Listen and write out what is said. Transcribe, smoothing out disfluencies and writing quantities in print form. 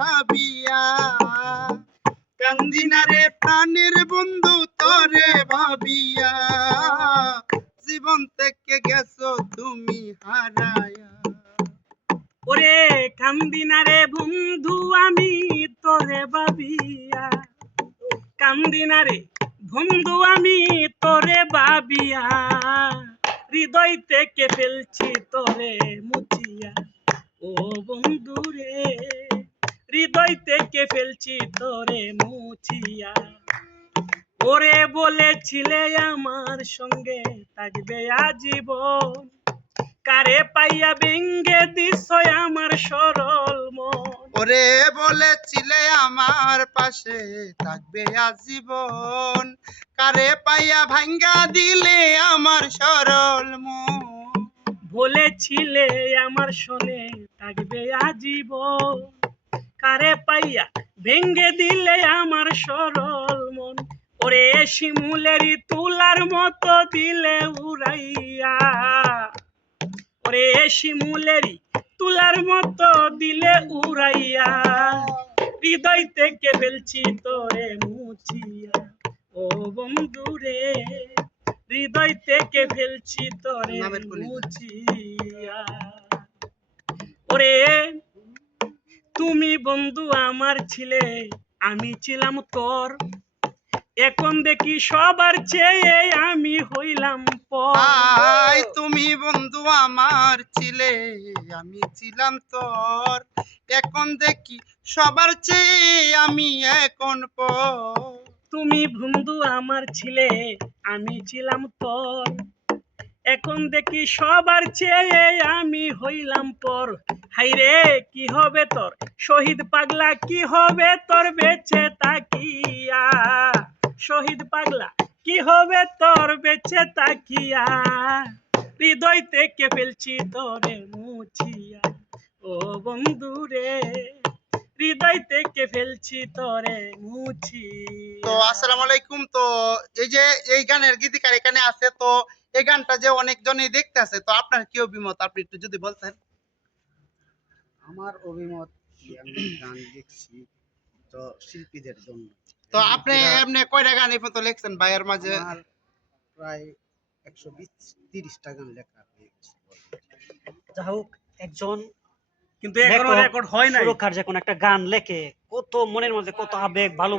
ভাবিয়া, কান্দি না রে প্রাণের বন্ধু তোরে ভাবিয়া, জীবন থেকে গেছো তুমি হারায়া। ওরে কান্দি না রে বন্ধু আমি তোরে ভাবিয়া, কান্দি না রে বন্ধু আমি তোরে ভাবিয়া, হৃদয় থেকে ফেলছি তোরে মুছিয়া। ও বন্ধু রে হৃদয় থেকে ফেলছি তোরে মুছিয়া। ওরে বলেছিলে আমার সঙ্গে থাকবে আজীবন, কারে পাইয়া ভেঙ্গে দিছ আমার সরল মন। ওরে বলেছিলে আমার পাশে থাকবে আজীবন, কারে পাইয়া ভাঙ্গা দিলে আমার সরল মন। বলেছিলে আমার সনে থাকবে আজীবন, কারে পাইয়া ভেঙ্গে দিলে আমার সরল মন। ওরে শিমুলেরই তুলার মতো দিলে উড়াইয়া, ওরে শিমুলেরই তুলার মতো দিলে উড়াইয়া, হৃদয় থেকে ফেলছি তোরে মুছিয়া। ও বন্ধু রে হৃদয় থেকে ফেলছি তোরে মুছিয়া। ওরে তুমি বন্ধু আমার ছিলে, আমি ছিলাম তোর, এখন দেখি সবার চেয়ে আমি হইলাম পর। হাই তুমি বন্ধু আমার ছিলে, আমি ছিলাম তোর, এখন দেখি সবার চেয়ে আমি এখন পর। তুমি বন্ধু আমার ছিলে, আমি ছিলাম তোর, এখন দেখি সবার চেয়ে আমি হইলাম পর। হাইরে কি হবে তোর শহীদ পাগলা, কি হবে তোর বেঁচে তাকিয়া, শহীদ পাগলা কি হবে তোর বেঁচে তাকিয়া, হৃদয় থেকে ফেলছি তোরে মুছিয়া। ও বন্ধু রে হৃদয় থেকে ফেলছি তোরে মুছিয়া। তো আসসালামু আলাইকুম। তো এই যে এই গানের গীতিকার এখানে আছে, তো এই গানটা যে অনেকজনই দেখতে আছে, তো আপনার কি অভিমত আপনি একটু যদি বলতেন। আমার অভিমত কি, আমি গান লিখছি তো শিল্পীদের জন্য। তো আপনি এমনি কয়টা গান এই পর্যন্ত লিখছেন ভাইয়ের মাঝে? আমার প্রায় 120-30টা গান লেখা হয়ে গেছে। যা হোক, একজন কিন্তু এখনো রেকর্ড হয় নাই। সুরকার যখন একটা গান লেখে, কত মনের মধ্যে কত আবেগ ভালো